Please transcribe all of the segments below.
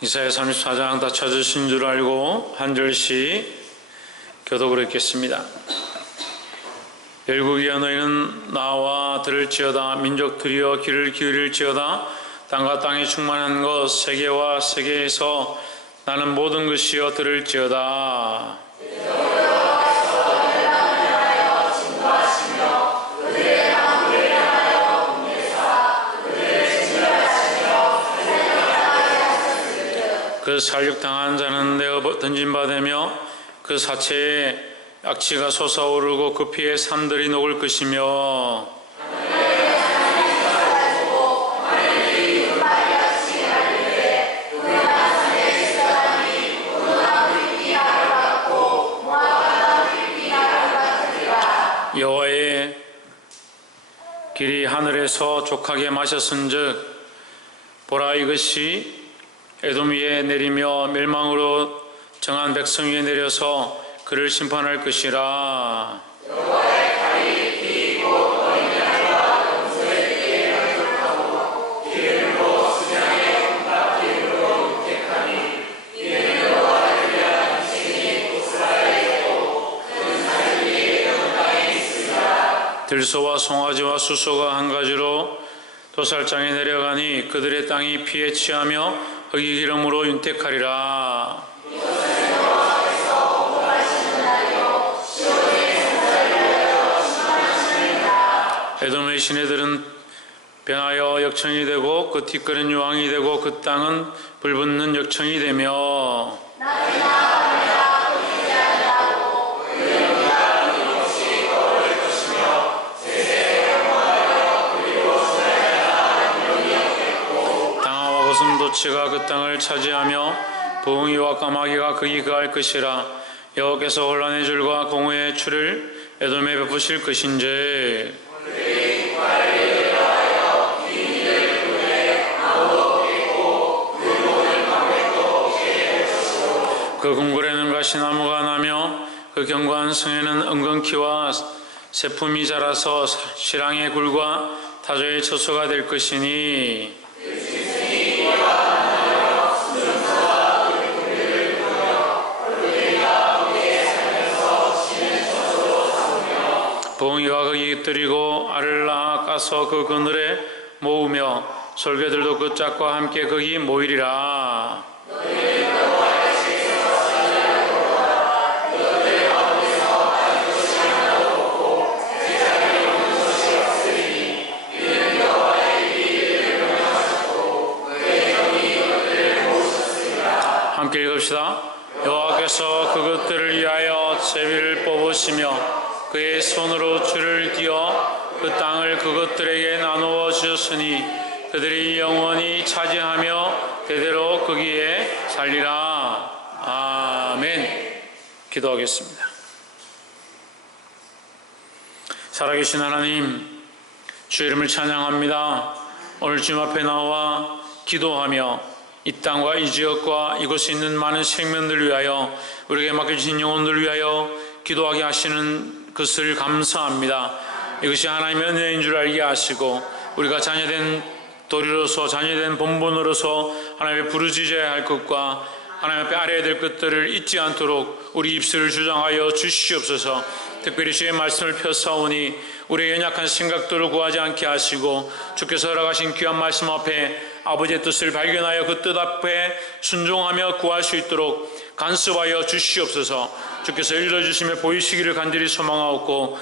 이사야 34장 다 찾으신 줄 알고 한 절씩 교독으로 읽겠습니다. 열국이여 너희는 나와 들을지어다. 민족들이여 귀를 기울일지어다. 땅과 땅에 충만한 것 세계와 세계에서 나는 모든 것이여 들을지어다. 그 살육당한 자는 내어 던진 바 되며 그 사체에 악취가 솟아오르고 그 피에 산들이 녹을 것이며 여호와의 길이 하늘에서 족하게 마셨은즉 보라 이것이 에돔 위에 내리며 멸망으로 정한 백성 위에 내려서 그를 심판할 것이라. 여호와의 칼이 비이고 어린 양과 염소의 띠에 만족하고 기름으로 수장의 온갖 기름으로 윤택하니 이는 여호와를 위한 인생이 보스라에 있고 큰 산 위에 그 땅에 있으리라. 들소와 송아지와 수소가 한 가지로 도살장에 내려가니 그들의 땅이 피에 취하며 흙이 기름으로 윤택하리라. 에돔의 시내들은 변하여 역청이 되고 그 뒷걸은 유황이 되고 그 땅은 불붙는 역청이 되며 도치가 그 땅을 차지하며 부흥이와 까마귀가 거기 거할 것이라. 여호와께서 혼란의 줄과 공의의 줄을 에돔에 베푸실 것인지 그 궁궐에는 가시나무가 나며 그 견고한 성에는 은근키와 세품이 자라서 시랑의 굴과 타조의 처소가 될 것이니 부엉이가 거기 깃들이고 알을 낳아 까서 그 그늘에 모으며 솔개들도 그 짝과 함께 거기 모이리라. 함께 읽읍시다. 여호와께서 그것들을 위하여 제비를 뽑으시며 그의 손으로 줄을 띄어 그 땅을 그것들에게 나누어 주셨으니 그들이 영원히 차지하며 대대로 거기에 살리라. 아멘. 기도하겠습니다. 살아계신 하나님, 주의 이름을 찬양합니다. 오늘 주님 앞에 나와 기도하며 이 땅과 이 지역과 이곳에 있는 많은 생명들을 위하여 우리에게 맡겨주신 영혼들을 위하여 기도하게 하시는 것을 감사합니다. 이것이 하나님의 은혜인 줄 알게 하시고 우리가 자녀된 도리로서 자녀된 본분으로서 하나님의 부르짖어야 할 것과 하나님 앞에 알아야 될 것들을 잊지 않도록 우리 입술을 주장하여 주시옵소서. 특별히 주의 말씀을 펴사오니 우리의 연약한 생각들을 구하지 않게 하시고 주께서 허락하신 귀한 말씀 앞에 아버지의 뜻을 발견하여 그 뜻 앞에 순종하며 구할 수 있도록 간섭하여 주시옵소서. 주께서 일러주시며 보이시기를 간절히 소망하옵고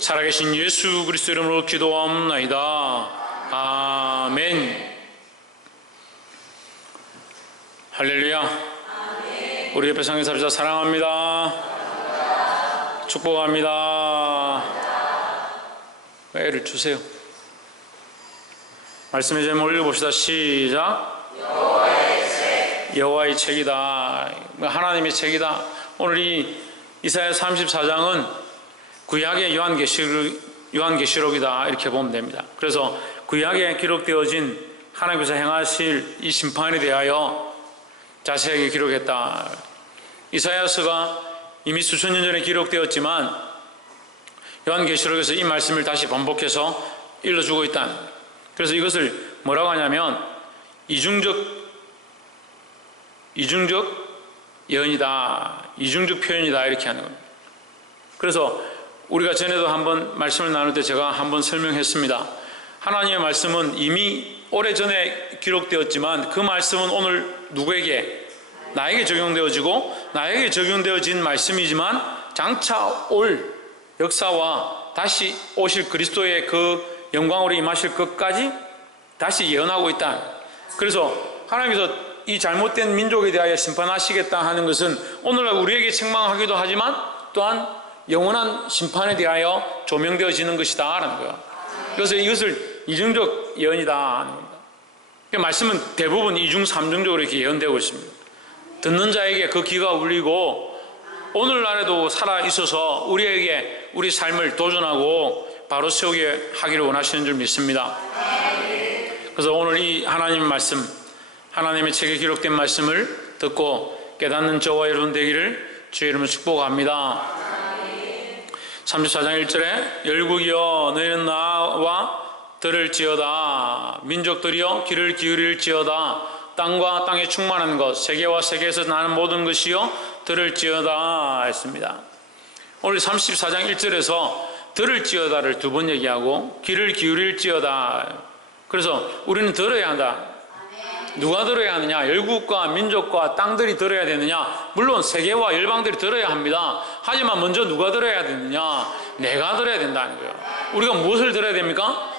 살아계신 예수 그리스도 이름으로 기도하옵나이다. 아멘. 할렐루야. 아멘. 우리 옆에 상에 삽시다. 사랑합니다. 축복합니다. 애를 주세요. 말씀의 제목 읽어봅시다. 시작. 여호와의 책이다. 하나님의 책이다. 오늘 이 이사야 34장은 구약의 요한계시록이다 이렇게 보면 됩니다. 그래서 구약에 기록되어진 하나님께서 행하실 이 심판에 대하여 자세하게 기록했다. 이사야서가 이미 수천 년 전에 기록되었지만 요한계시록에서 이 말씀을 다시 반복해서 일러주고 있다. 그래서 이것을 뭐라고 하냐면 이중적 이중적 예언이다, 이중적 표현이다, 이렇게 하는 겁니다. 그래서 우리가 전에도 한번 말씀을 나눌 때 제가 한번 설명했습니다. 하나님의 말씀은 이미 오래전에 기록되었지만 그 말씀은 오늘 누구에게? 나에게 적용되어지고 나에게 적용되어진 말씀이지만 장차 올 역사와 다시 오실 그리스도의 그 영광으로 임하실 것까지 다시 예언하고 있다. 그래서 하나님께서 이 잘못된 민족에 대하여 심판하시겠다 하는 것은 오늘날 우리에게 책망하기도 하지만 또한 영원한 심판에 대하여 조명되어지는 것이다 라는 거예요. 그래서 이것을 이중적 예언이다 하는 겁니다. 말씀은 대부분 이중 삼중적으로 이렇게 예언되고 있습니다. 듣는 자에게 그 귀가 울리고 오늘날에도 살아 있어서 우리에게 우리 삶을 도전하고 바로 세우게 하기를 원하시는 줄 믿습니다. 그래서 오늘 이 하나님 말씀, 하나님의 책에 기록된 말씀을 듣고 깨닫는 저와 여러분 되기를 주의 이름으로 축복합니다. 34장 1절에 열국이여 너희는 나와 들을지어다, 민족들이여 귀를 기울일지어다, 땅과 땅에 충만한 것, 세계와 세계에서 나는 모든 것이여 들을지어다 했습니다. 오늘 34장 1절에서 들을지어다를 두 번 얘기하고 귀를 기울일지어다. 그래서 우리는 들어야 한다. 누가 들어야 하느냐? 열국과 민족과 땅들이 들어야 되느냐? 물론 세계와 열방들이 들어야 합니다. 하지만 먼저 누가 들어야 되느냐? 내가 들어야 된다는 거예요. 우리가 무엇을 들어야 됩니까?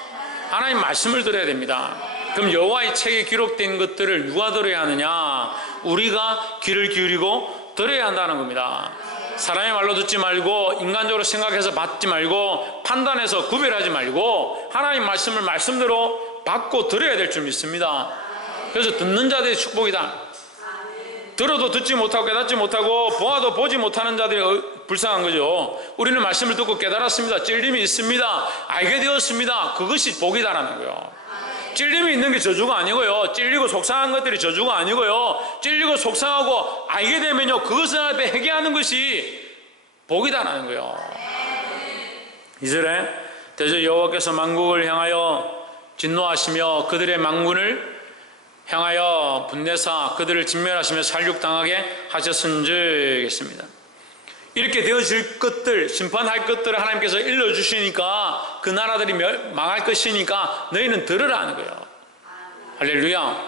하나님 말씀을 들어야 됩니다. 그럼 여호와의 책에 기록된 것들을 누가 들어야 하느냐? 우리가 귀를 기울이고 들어야 한다는 겁니다. 사람의 말로 듣지 말고 인간적으로 생각해서 받지 말고 판단해서 구별하지 말고 하나님 말씀을 말씀대로 받고 들어야 될 줄 믿습니다. 그래서 듣는 자들의 축복이다. 들어도 듣지 못하고 깨닫지 못하고 보아도 보지 못하는 자들이 불쌍한 거죠. 우리는 말씀을 듣고 깨달았습니다. 찔림이 있습니다. 알게 되었습니다. 그것이 복이다라는 거예요. 찔림이 있는 게 저주가 아니고요. 찔리고 속상한 것들이 저주가 아니고요. 찔리고 속상하고 알게 되면요, 그것을 앞에 회개하는 것이 복이다라는 거예요. 2절에 대저 여호와께서 만국을 향하여 진노하시며 그들의 만군을 향하여 분내사 그들을 진멸하시며 살육당하게 하셨은즉 했습니다. 이렇게 되어질 것들, 심판할 것들을 하나님께서 일러주시니까 그 나라들이 망할 것이니까 너희는 들으라 하는 거예요. 할렐루야.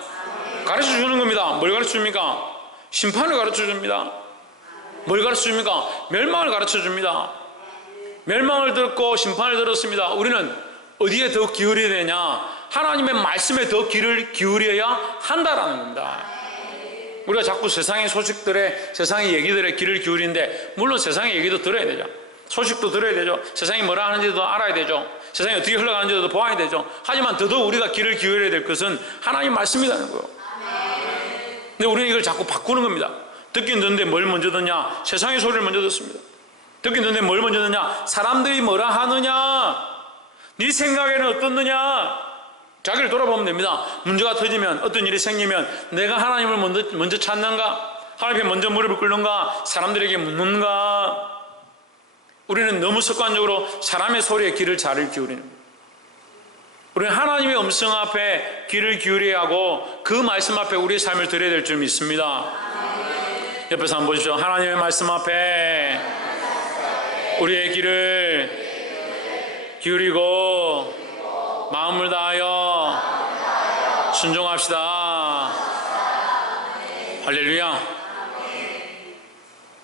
가르쳐 주는 겁니다. 뭘 가르쳐 줍니까? 심판을 가르쳐 줍니다. 뭘 가르쳐 줍니까? 멸망을 가르쳐 줍니다. 멸망을 듣고 심판을 들었습니다. 우리는 어디에 더 기울여야 되냐? 하나님의 말씀에 더 귀를 기울여야 한다라는 겁니다. 우리가 자꾸 세상의 소식들에, 세상의 얘기들에 귀를 기울이는데, 물론 세상의 얘기도 들어야 되죠. 소식도 들어야 되죠. 세상이 뭐라 하는지도 알아야 되죠. 세상이 어떻게 흘러가는지도 보아야 되죠. 하지만 더더욱 우리가 귀를 기울여야 될 것은 하나님 말씀이라는 거예요. 근데 우리는 이걸 자꾸 바꾸는 겁니다. 듣긴 듣는데 뭘 먼저 듣냐? 세상의 소리를 먼저 듣습니다. 듣긴 듣는데 뭘 먼저 듣냐? 사람들이 뭐라 하느냐? 네 생각에는 어떻느냐? 자기를 돌아보면 됩니다. 문제가 터지면, 어떤 일이 생기면 내가 하나님을 먼저 찾는가? 하나님께 먼저 무릎을 꿇는가? 사람들에게 묻는가? 우리는 너무 습관적으로 사람의 소리에 귀를 잘 기울이는 거예요. 우리는 하나님의 음성 앞에 귀를 기울여야 하고 그 말씀 앞에 우리의 삶을 드려야 될 줄 믿습니다. 옆에서 한번 보십시오. 하나님의 말씀 앞에 우리의 귀를 기울이고 마음을 다하여 순종합시다. 할렐루야.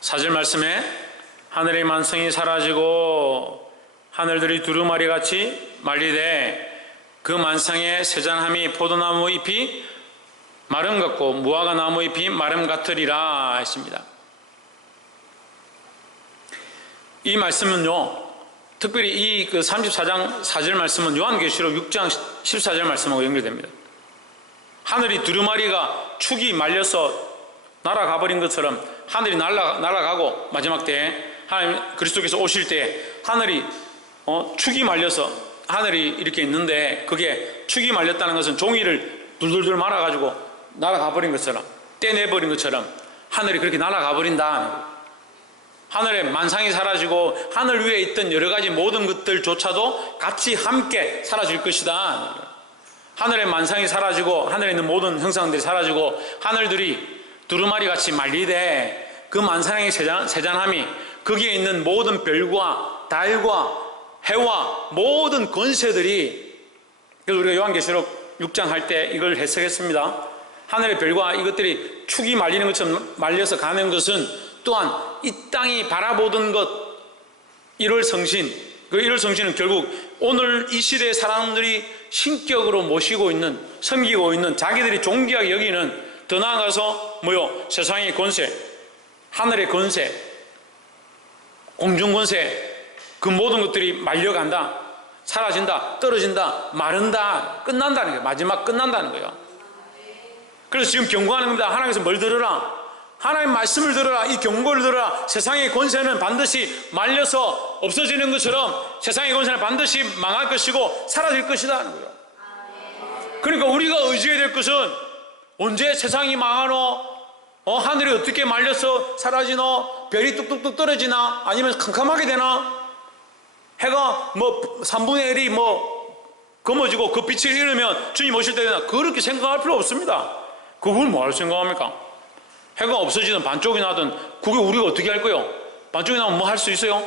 4절 말씀에 하늘의 만성이 사라지고 하늘들이 두루마리같이 말리되 그 만상의 세잔함이 포도나무 잎이 마름 같고 무화과 나무 잎이 마름 같으리라 했습니다. 이 말씀은요, 특별히 이 34장 4절 말씀은 요한계시록 6장 14절 말씀하고 연결됩니다. 하늘이 두루마리가 축이 말려서 날아가 버린 것처럼 하늘이 날아가고 마지막 때에 하나님 그리스도께서 오실 때 하늘이 축이 말려서 하늘이 이렇게 있는데 그게 축이 말렸다는 것은 종이를 둘둘둘 말아가지고 날아가 버린 것처럼 떼내버린 것처럼 하늘이 그렇게 날아가 버린다. 하늘의 만상이 사라지고 하늘 위에 있던 여러 가지 모든 것들조차도 같이 함께 사라질 것이다. 하늘의 만상이 사라지고 하늘에 있는 모든 형상들이 사라지고 하늘들이 두루마리 같이 말리되 그 만사형의 세잔함이 거기에 있는 모든 별과 달과 해와 모든 권세들이, 그래서 우리가 요한계시록 6장 할 때 이걸 해석했습니다. 하늘의 별과 이것들이 축이 말리는 것처럼 말려서 가는 것은 또한 이 땅이 바라보던 것, 1월 성신, 그 1월 성신은 결국 오늘 이 시대의 사람들이 신격으로 모시고 있는, 섬기고 있는, 자기들이 존귀하게 여기는, 더 나아가서 세상의 권세, 하늘의 권세, 공중 권세, 그 모든 것들이 말려간다, 사라진다, 떨어진다, 마른다, 끝난다는 거예요. 마지막 끝난다는 거예요. 그래서 지금 경고하는 겁니다. 하나님께서 뭘 들으라? 하나님 말씀을 들으라. 이 경고를 들으라. 세상의 권세는 반드시 말려서 없어지는 것처럼 세상의 권세는 반드시 망할 것이고 사라질 것이다 하는 거예요. 그러니까 우리가 의지해야 될 것은 언제 세상이 망하노? 하늘이 어떻게 말려서 사라지노? 별이 뚝뚝뚝 떨어지나? 아니면 캄캄하게 되나? 해가 3분의 1이 검어지고 그 빛을 잃으면 주님 오실 때 되나? 그렇게 생각할 필요 없습니다. 그걸 뭐할 생각합니까? 해가 없어지든 반쪽이 나든 그게 우리가 어떻게 할 거예요? 반쪽이 나면 뭐 할 수 있어요?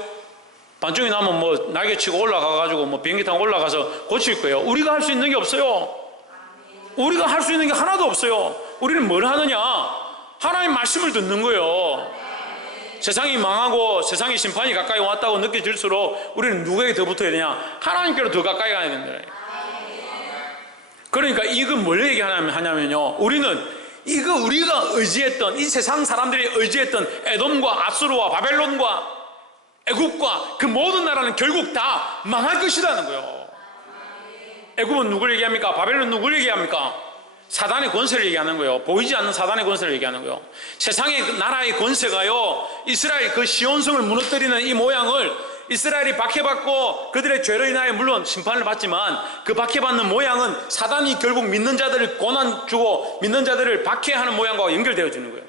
반쪽이 나면 날개 치고 올라가가지고 비행기 타고 올라가서 고칠 거예요. 우리가 할 수 있는 게 없어요. 우리가 할 수 있는 게 하나도 없어요. 우리는 뭘 하느냐? 하나님 말씀을 듣는 거예요. 세상이 망하고 세상의 심판이 가까이 왔다고 느껴질수록 우리는 누구에게 더 붙어야 되냐? 하나님께로 더 가까이 가야 된다. 그러니까 이건 뭘 얘기하냐면요, 우리는 이거 우리가 의지했던, 이 세상 사람들이 의지했던 에돔과 아수르와 바벨론과 애굽과 그 모든 나라는 결국 다 망할 것이라는 거예요. 애굽은 누구를 얘기합니까? 바벨론은 누구를 얘기합니까? 사단의 권세를 얘기하는 거예요. 보이지 않는 사단의 권세를 얘기하는 거예요. 세상의 나라의 권세가요, 이스라엘 그 시온성을 무너뜨리는 이 모양을 이스라엘이 박해받고 그들의 죄로 인하여 물론 심판을 받지만 그 박해받는 모양은 사단이 결국 믿는 자들을 고난 주고 믿는 자들을 박해하는 모양과 연결되어지는 거예요.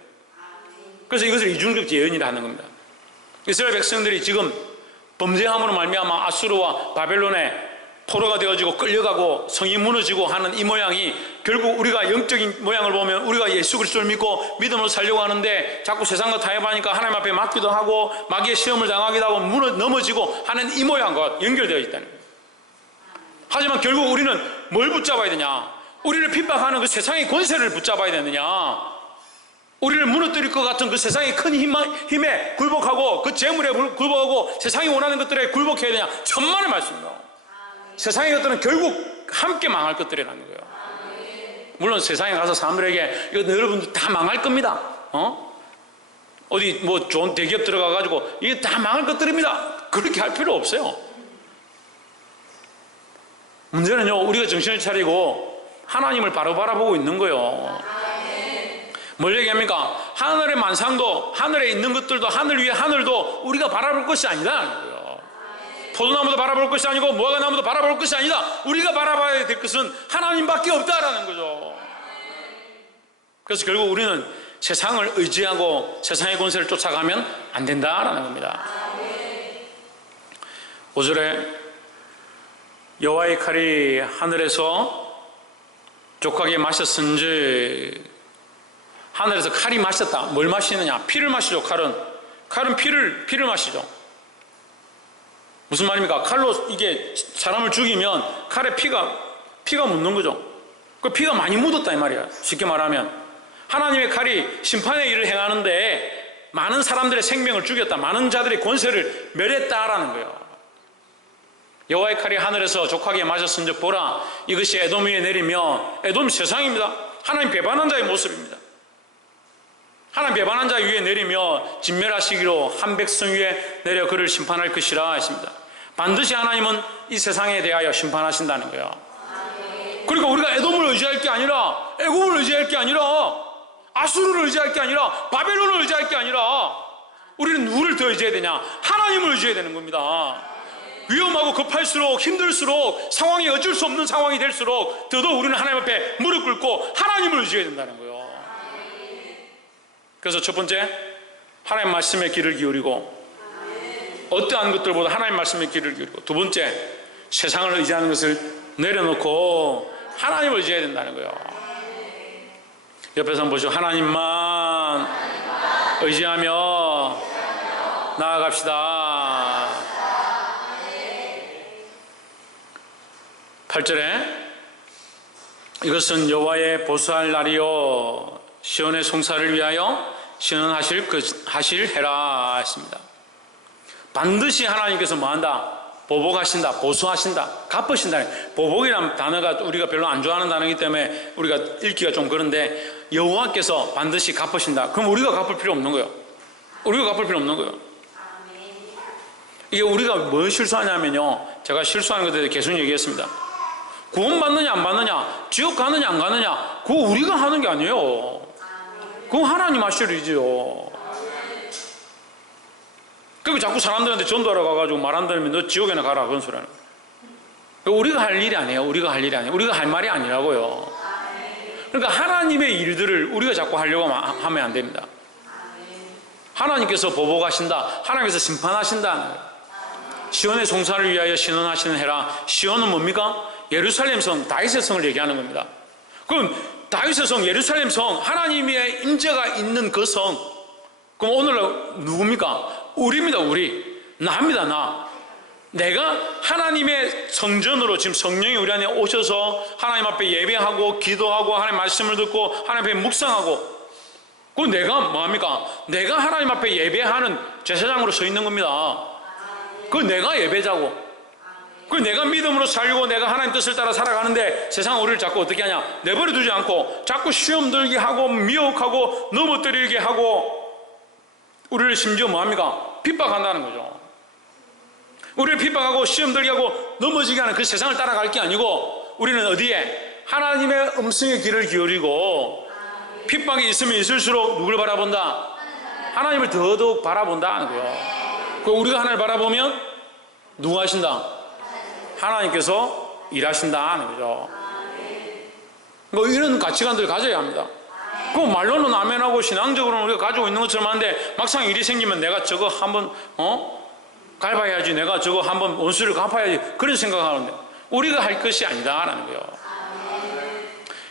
그래서 이것을 이중적 예언이라 하는 겁니다. 이스라엘 백성들이 지금 범죄함으로 말미암아 아수르와 바벨론의 포로가 되어지고 끌려가고 성이 무너지고 하는 이 모양이 결국 우리가 영적인 모양을 보면 우리가 예수 그리스도를 믿고 믿음으로 살려고 하는데 자꾸 세상과 타협하니까 하나님 앞에 맞기도 하고 마귀의 시험을 당하기도 하고 넘어지고 하는 이 모양과 연결되어 있다는 거예요. 하지만 결국 우리는 뭘 붙잡아야 되냐? 우리를 핍박하는 그 세상의 권세를 붙잡아야 되느냐? 우리를 무너뜨릴 것 같은 그 세상의 큰 힘에 굴복하고 그 재물에 굴복하고 세상이 원하는 것들에 굴복해야 되냐? 천만의 말씀이요. 세상의 것들은 결국 함께 망할 것들이라는 거예요. 물론 세상에 가서 사람들에게 이거 여러분들 다 망할 겁니다. 어디 좋은 대기업 들어가가지고 이게 다 망할 것들입니다. 그렇게 할 필요 없어요. 문제는요, 우리가 정신을 차리고 하나님을 바로 바라보고 있는 거예요. 뭘 얘기합니까? 하늘의 만상도, 하늘에 있는 것들도, 하늘 위에 하늘도 우리가 바라볼 것이 아니다는 거예요. 포도나무도 바라볼 것이 아니고 무화과나무도 바라볼 것이 아니다. 우리가 바라봐야 될 것은 하나님밖에 없다라는 거죠. 그래서 결국 우리는 세상을 의지하고 세상의 권세를 쫓아가면 안 된다라는 겁니다. 5절에 여호와의 칼이 하늘에서 족하게 마셨은즉, 하늘에서 칼이 마셨다. 뭘 마시느냐? 피를 마시죠. 칼은 피를 마시죠. 무슨 말입니까? 칼로 이게 사람을 죽이면 칼에 피가 묻는 거죠. 그 피가 많이 묻었다 이 말이야. 쉽게 말하면 하나님의 칼이 심판의 일을 행하는데 많은 사람들의 생명을 죽였다, 많은 자들의 권세를 멸했다라는 거예요. 여호와의 칼이 하늘에서 족하게 마셨은즉 보라, 이것이 에돔 위에 내리며, 에돔 세상입니다. 하나님 배반한 자의 모습입니다. 하나님 배반한 자 위에 내리며 진멸하시기로 한 백성 위에 내려 그를 심판할 것이라 했습니다. 반드시 하나님은 이 세상에 대하여 심판하신다는 거예요. 그러니까 우리가 에돔을 의지할 게 아니라, 애굽을 의지할 게 아니라, 아수르를 의지할 게 아니라, 바벨론을 의지할 게 아니라, 우리는 누구를 더 의지해야 되냐? 하나님을 의지해야 되는 겁니다. 위험하고 급할수록, 힘들수록, 상황이 어쩔 수 없는 상황이 될수록 더더욱 우리는 하나님 앞에 무릎 꿇고 하나님을 의지해야 된다는 거예요. 그래서 첫 번째, 하나님 말씀에 귀를 기울이고, 어떠한 것들보다 하나님 말씀에 귀를 기울이고, 두 번째, 세상을 의지하는 것을 내려놓고 하나님을 의지해야 된다는 거예요. 옆에서 보시고 하나님만 의지하며 나아갑시다. 8절에 이것은 여호와의 보수할 날이요 시온의 송사를 위하여 신원하실 해라 했습니다. 반드시 하나님께서 뭐한다? 보복하신다, 보수하신다, 갚으신다. 보복이라는 단어가 우리가 별로 안 좋아하는 단어이기 때문에 우리가 읽기가 좀 그런데 여호와께서 반드시 갚으신다. 그럼 우리가 갚을 필요 없는 거예요. 우리가 갚을 필요 없는 거예요. 이게 우리가 뭘 실수하냐면요, 제가 실수하는 것에 대해 계속 얘기했습니다. 구원받느냐 안 받느냐, 지옥 가느냐 안 가느냐, 그거 우리가 하는 게 아니에요. 그거 하나님 하실 일이죠. 그리고 자꾸 사람들한테 전도하러 가가지고 말 안 들으면 너 지옥에나 가라, 그런 소리 하는 거예요. 우리가 할 일이 아니에요. 우리가 할 일이 아니에요. 우리가 할 말이 아니라고요. 그러니까 하나님의 일들을 우리가 자꾸 하려고 하면 안 됩니다. 하나님께서 보복하신다, 하나님께서 심판하신다. 시온의 송사를 위하여 신원하시는 해라. 시온은 뭡니까? 예루살렘 성, 다윗의 성을 얘기하는 겁니다. 그럼 다윗의 성, 예루살렘 성, 하나님의 임재가 있는 그 성, 그럼 오늘날 누굽니까? 우리입니다. 우리. 나입니다. 나. 내가 하나님의 성전으로 지금 성령이 우리 안에 오셔서 하나님 앞에 예배하고 기도하고 하나님 말씀을 듣고 하나님 앞에 묵상하고, 그 내가 뭐합니까? 내가 하나님 앞에 예배하는 제사장으로 서 있는 겁니다. 그 내가 예배자고, 그 내가 믿음으로 살고 내가 하나님 뜻을 따라 살아가는데 세상은 우리를 자꾸 어떻게 하냐? 내버려 두지 않고 자꾸 시험 들게 하고 미혹하고 넘어뜨리게 하고 우리를 심지어 뭐합니까? 핍박한다는 거죠. 우리를 핍박하고 시험 들게 하고 넘어지게 하는 그 세상을 따라갈 게 아니고 우리는 어디에? 하나님의 음성의 귀를 기울이고 핍박이 있으면 있을수록 누굴 바라본다? 하나님을 더더욱 바라본다는 거예요. 그 우리가 하나님을 바라보면 누가 하신다? 하나님께서 일하신다는 거죠. 뭐 이런 가치관들을 가져야 합니다. 그 말로는 아멘하고 신앙적으로는 우리가 가지고 있는 것처럼 하는데 막상 일이 생기면 내가 저거 한번 갚아야지, 내가 저거 한번 원수를 갚아야지, 그런 생각하는데 우리가 할 것이 아니다라는 거예요.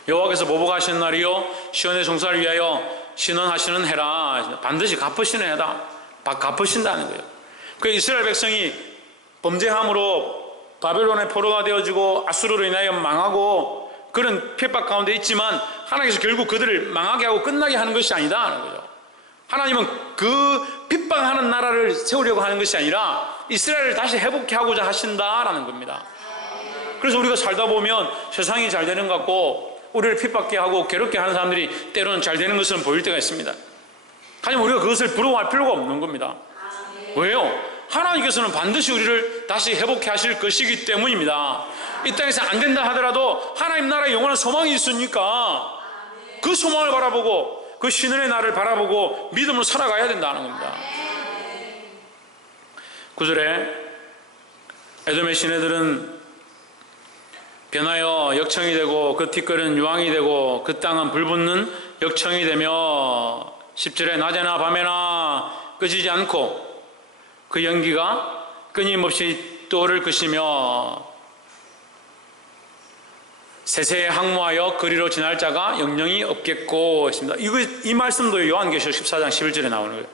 여호와께서 보복하시는 날이요 시온의 송사를 위하여 신원하시는 해라. 반드시 갚으시는 해다. 갚으신다는 거예요. 그 이스라엘 백성이 범죄함으로 바벨론의 포로가 되어지고 아수르로 인하여 망하고 그런 핍박 가운데 있지만 하나님께서 결국 그들을 망하게 하고 끝나게 하는 것이 아니다 하는 거죠. 하나님은 그 핍박하는 나라를 세우려고 하는 것이 아니라 이스라엘을 다시 회복해 하고자 하신다라는 겁니다. 그래서 우리가 살다 보면 세상이 잘 되는 것 같고 우리를 핍박해 하고 괴롭게 하는 사람들이 때로는 잘 되는 것은 보일 때가 있습니다. 하지만 우리가 그것을 부러워할 필요가 없는 겁니다. 왜요? 하나님께서는 반드시 우리를 다시 회복해 하실 것이기 때문입니다. 이 땅에서 안 된다 하더라도 하나님 나라에 영원한 소망이 있으니까 그 소망을 바라보고 그 신원의 날을 바라보고 믿음으로 살아가야 된다는 겁니다. 9절에 에돔의 시내들은 변하여 역청이 되고 그 티끌은 유황이 되고 그 땅은 불붙는 역청이 되며 10절에 낮에나 밤에나 꺼지지 않고 그 연기가 끊임없이 떠오를 것이며 세세에 항모하여 그리로 지날 자가 영영이 없겠고 했습니다. 이 말씀도 요한계시록 14장 11절에 나오는 거예요.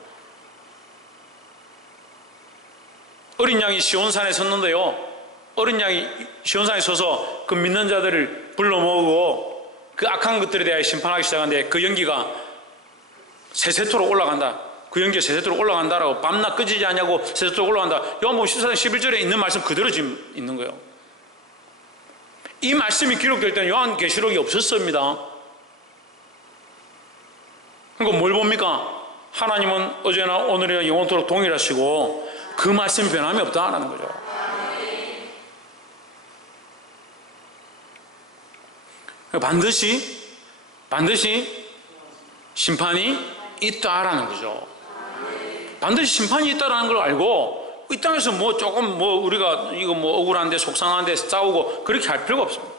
어린 양이 시온산에 섰는데요, 어린 양이 시온산에 서서 그 믿는 자들을 불러 모으고 그 악한 것들에 대하여 심판하기 시작하는데 그 연기가 세세토록 올라간다. 그 연기가 세세토록 올라간다라고, 밤낮 꺼지지 않냐고 세세토록 올라간다. 요한복음 14장 11절에 있는 말씀 그대로 지금 있는 거예요. 이 말씀이 기록될 때는 요한계시록이 없었습니다. 그러니까 뭘 봅니까? 하나님은 어제나 오늘이나 영원토록 동일하시고 그 말씀이 변함이 없다라는 거죠. 반드시 심판이 있다라는 거죠. 반드시 심판이 있다라는 걸 알고 이 땅에서 조금 우리가 이거 억울한데 속상한데 싸우고 그렇게 할 필요가 없습니다.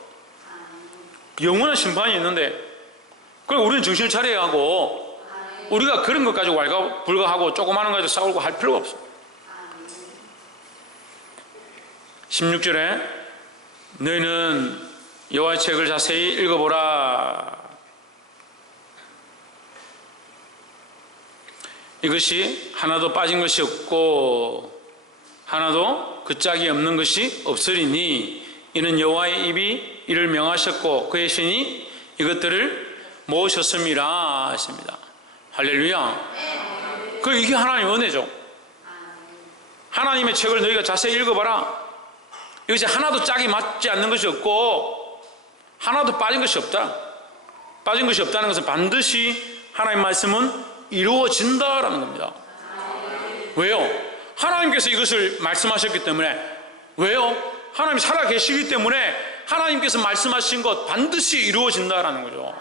영원한 심판이 있는데 그럼 우리는 정신을 차려야 하고 우리가 그런 것 가지고 왈가불가하고 조그마한 거 가지고 싸우고 할 필요가 없습니다. 16절에 너희는 여호와의 책을 자세히 읽어보라. 이것이 하나도 빠진 것이 없고 하나도 그 짝이 없는 것이 없으리니 이는 여호와의 입이 이를 명하셨고 그의 신이 이것들을 모으셨음이라 하십니다. 할렐루야. 그 이게 하나님의 은혜죠. 하나님의 책을 너희가 자세히 읽어봐라. 이것이 하나도 짝이 맞지 않는 것이 없고 하나도 빠진 것이 없다. 빠진 것이 없다는 것은 반드시 하나님의 말씀은 이루어진다라는 겁니다. 왜요? 하나님께서 이것을 말씀하셨기 때문에. 왜요? 하나님이 살아계시기 때문에 하나님께서 말씀하신 것 반드시 이루어진다라는 거죠.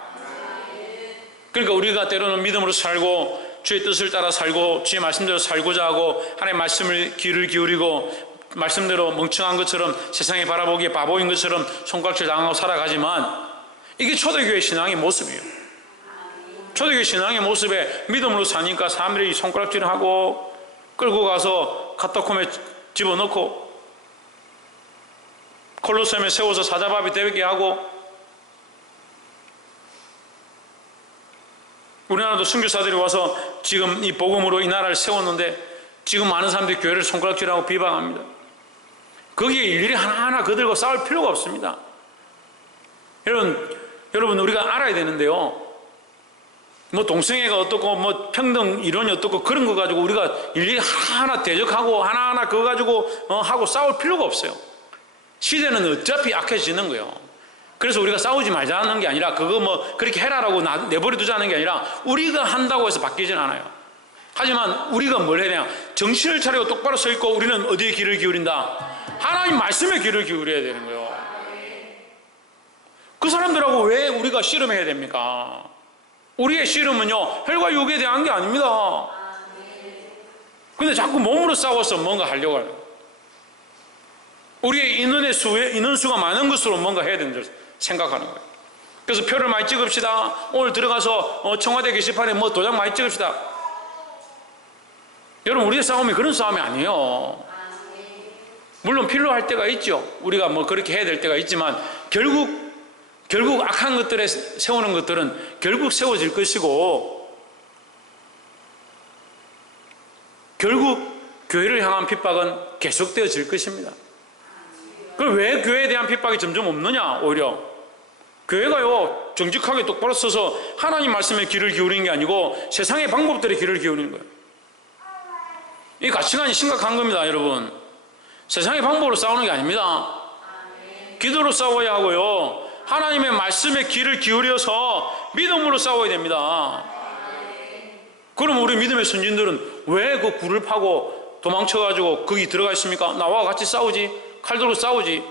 그러니까 우리가 때로는 믿음으로 살고 주의 뜻을 따라 살고 주의 말씀대로 살고자 하고 하나님의 말씀을 귀를 기울이고 말씀대로 멍청한 것처럼 세상에 바라보기에 바보인 것처럼 손가락질 당하고 살아가지만 이게 초대교회 신앙의 모습이에요. 초대교회 신앙의 모습에 믿음으로 사니까 사람들이 손가락질하고 끌고 가서 카타콤에 집어넣고 콜로세움에 세워서 사자밥이 되게 하고 우리나라도 선교사들이 와서 지금 이 복음으로 이 나라를 세웠는데 지금 많은 사람들이 교회를 손가락질하고 비방합니다. 거기에 일일이 하나하나 그들과 싸울 필요가 없습니다. 여러분 우리가 알아야 되는데요. 뭐 동성애가 어떻고 뭐 평등 이론이 어떻고 그런 거 가지고 우리가 일일이 하나하나 대적하고 하나하나 그거 가지고 하고 싸울 필요가 없어요. 시대는 어차피 악해지는 거예요. 그래서 우리가 싸우지 말자는 게 아니라 그거 뭐 그렇게 해라라고 내버려 두자는 게 아니라 우리가 한다고 해서 바뀌진 않아요. 하지만 우리가 뭘 해야 되냐? 정신을 차리고 똑바로 서 있고 우리는 어디에 귀를 기울인다? 하나님 말씀에 귀를 기울여야 되는 거예요. 그 사람들하고 왜 우리가 씨름해야 됩니까? 우리의 씨름은요 혈과 육에 대한 게 아닙니다. 근데 자꾸 몸으로 싸워서 뭔가 하려고 해요. 우리의 인원수가 많은 것으로 뭔가 해야 된다 생각하는 거예요. 그래서 표를 많이 찍읍시다. 오늘 들어가서 청와대 게시판에 뭐 도장 많이 찍읍시다. 여러분 우리의 싸움이 그런 싸움이 아니에요. 물론 필요할 때가 있죠. 우리가 뭐 그렇게 해야 될 때가 있지만 결국 악한 것들에 세우는 것들은 결국 세워질 것이고 결국 교회를 향한 핍박은 계속되어질 것입니다. 그럼 왜 교회에 대한 핍박이 점점 없느냐? 오히려 교회가요 정직하게 똑바로 서서 하나님 말씀에 귀를 기울이는 게 아니고 세상의 방법들에 귀를 기울이는 거예요. 이 가치관이 심각한 겁니다. 여러분 세상의 방법으로 싸우는 게 아닙니다. 기도로 싸워야 하고요 하나님의 말씀에 귀를 기울여서 믿음으로 싸워야 됩니다. 그럼 우리 믿음의 선진들은 왜 그 굴을 파고 도망쳐가지고 거기 들어가 있습니까? 나와 같이 싸우지, 칼 들고 싸우지.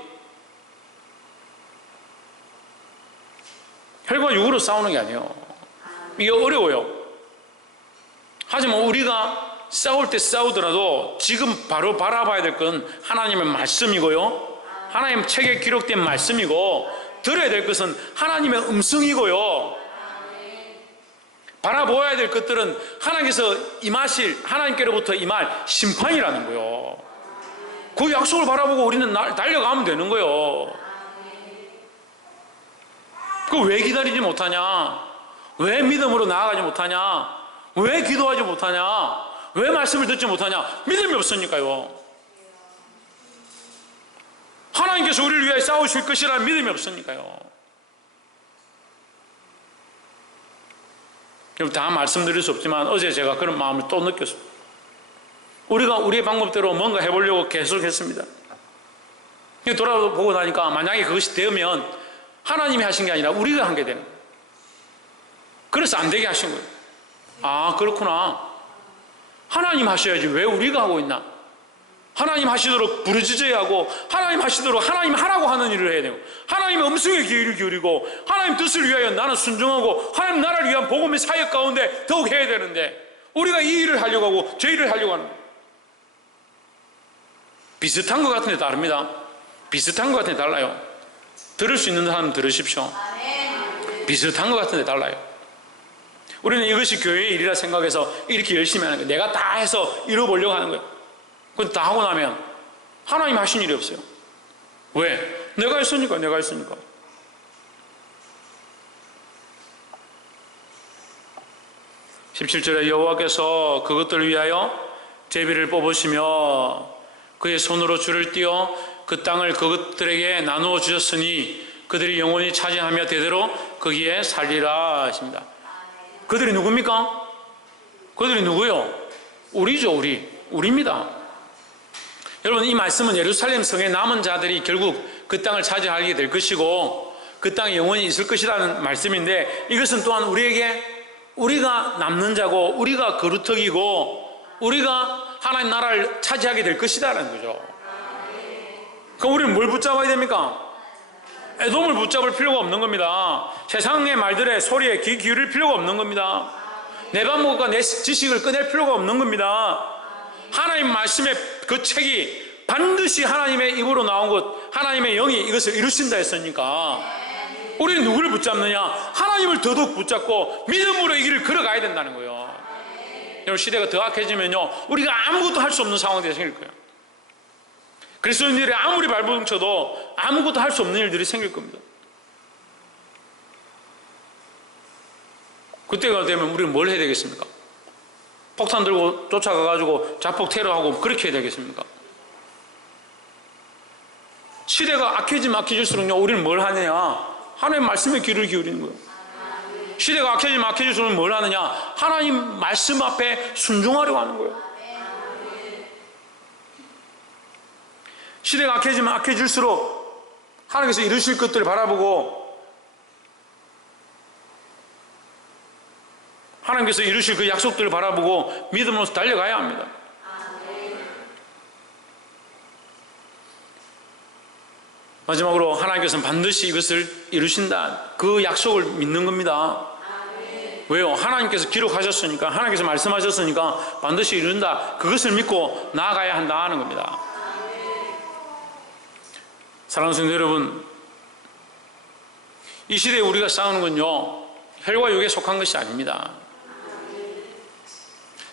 혈과 육으로 싸우는 게 아니에요. 이게 어려워요. 하지만 우리가 싸울 때 싸우더라도 지금 바로 바라봐야 될 건 하나님의 말씀이고요 하나님 책에 기록된 말씀이고 들어야 될 것은 하나님의 음성이고요 바라보아야 될 것들은 하나님께서 임하실 하나님께로부터 임할 심판이라는 거예요. 그 약속을 바라보고 우리는 달려가면 되는 거예요. 그 왜 기다리지 못하냐? 왜 믿음으로 나아가지 못하냐? 왜 기도하지 못하냐? 왜 말씀을 듣지 못하냐? 믿음이 없으니까요. 하나님께서 우리를 위해 싸우실 것이라는 믿음이 없으니까요. 다 말씀드릴 수 없지만 어제 제가 그런 마음을 또 느꼈습니다. 우리가 우리의 방법대로 뭔가 해보려고 계속 했습니다. 돌아보고 나니까 만약에 그것이 되면 하나님이 하신 게 아니라 우리가 한 게 되는 거예요. 그래서 안 되게 하신 거예요. 아 그렇구나. 하나님 하셔야지 왜 우리가 하고 있나? 하나님 하시도록 부르짖어야 하고 하나님 하시도록 하나님 하라고 하는 일을 해야 되고 하나님의 음성에 귀를 기울이고 하나님 뜻을 위하여 나는 순종하고 하나님 나라를 위한 복음의 사역 가운데 더욱 해야 되는데 우리가 이 일을 하려고 하고 저 일을 하려고 하는 거예요. 비슷한 것 같은데 다릅니다. 비슷한 것 같은데 달라요. 들을 수 있는 사람 들으십시오. 비슷한 것 같은데 달라요. 우리는 이것이 교회의 일이라 생각해서 이렇게 열심히 하는 거예요. 내가 다 해서 이뤄보려고 하는 거예요. 그건 다 하고 나면 하나님 하신 일이 없어요. 왜? 내가 했으니까. 17절에 여호와께서 그것들을 위하여 제비를 뽑으시며 그의 손으로 줄을 띄어 그 땅을 그것들에게 나누어 주셨으니 그들이 영원히 차지하며 대대로 거기에 살리라 하십니다. 그들이 누굽니까? 그들이 누구요? 우리죠. 우리입니다. 여러분, 이 말씀은 예루살렘 성에 남은 자들이 결국 그 땅을 차지하게 될 것이고 그 땅에 영원히 있을 것이라는 말씀인데, 이것은 또한 우리가 남는 자고 우리가 거루터기고 우리가 하나님 나라를 차지하게 될 것이다라는 거죠. 그럼 우리는 뭘 붙잡아야 됩니까? 에돔을 붙잡을 필요가 없는 겁니다. 세상의 말들의 소리에 귀 기울일 필요가 없는 겁니다. 내 방법과 내 지식을 꺼낼 필요가 없는 겁니다. 하나님 말씀의 그 책이 반드시 하나님의 입으로 나온 것, 하나님의 영이 이것을 이루신다 했으니까 우리는 누구를 붙잡느냐? 하나님을 더더욱 붙잡고 믿음으로 이 길을 걸어가야 된다는 거예요. 여러분, 시대가 더 악해지면요, 우리가 아무것도 할 수 없는 상황이 생길 거예요. 그리스도인들이 아무리 발버둥 쳐도 아무것도 할 수 없는 일들이 생길 겁니다. 그때가 되면 우리는 뭘 해야 되겠습니까? 폭탄 들고 쫓아가가지고 자폭 테러하고 그렇게 해야 되겠습니까? 시대가 악해지면 악해질수록요, 우리는 뭘 하느냐? 하나님 말씀에 귀를 기울이는 거예요. 시대가 악해지면 악해질수록 뭘 하느냐? 하나님 말씀 앞에 순종하려고 하는 거예요. 시대가 악해지면 악해질수록 하나님께서 이루실 것들을 바라보고 하나님께서 이루실 그 약속들을 바라보고 믿음으로서 달려가야 합니다. 마지막으로 하나님께서는 반드시 이것을 이루신다, 그 약속을 믿는 겁니다. 왜요? 하나님께서 기록하셨으니까, 하나님께서 말씀하셨으니까 반드시 이룬다, 그것을 믿고 나아가야 한다 하는 겁니다. 사랑하는 성도 여러분, 이 시대에 우리가 싸우는 건요, 혈과 육에 속한 것이 아닙니다.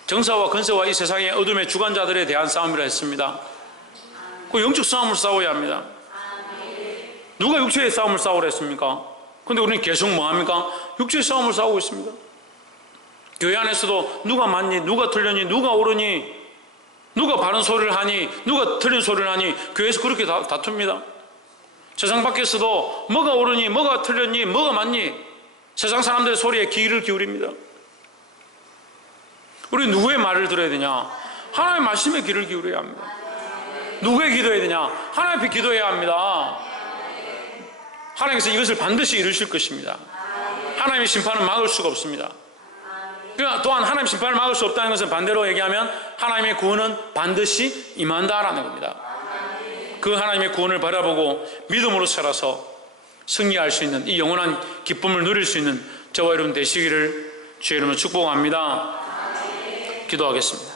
정사와 건세와 이 세상의 어둠의 주관자들에 대한 싸움이라 했습니다. 그 영적 싸움을 싸워야 합니다. 누가 육체의 싸움을 싸우라 했습니까? 근데 우리는 계속 뭐합니까? 육체의 싸움을 싸우고 있습니다. 교회 안에서도 누가 맞니, 누가 틀렸니, 누가 옳으니, 누가 바른 소리를 하니, 누가 틀린 소리를 하니, 교회에서 그렇게 다툽니다. 세상 밖에서도 뭐가 옳으니, 뭐가 틀렸니, 뭐가 맞니, 세상 사람들의 소리에 귀를 기울입니다. 우리 누구의 말을 들어야 되냐? 하나님의 말씀에 귀를 기울여야 합니다. 누구의 기도해야 되냐? 하나님 앞에 기도해야 합니다. 하나님께서 이것을 반드시 이루실 것입니다. 하나님의 심판은 막을 수가 없습니다. 또한 하나님의 심판을 막을 수 없다는 것은 반대로 얘기하면 하나님의 구원은 반드시 임한다라는 겁니다. 그 하나님의 구원을 바라보고 믿음으로 살아서 승리할 수 있는, 이 영원한 기쁨을 누릴 수 있는 저와 여러분 되시기를 주의 이름으로 축복합니다. 기도하겠습니다.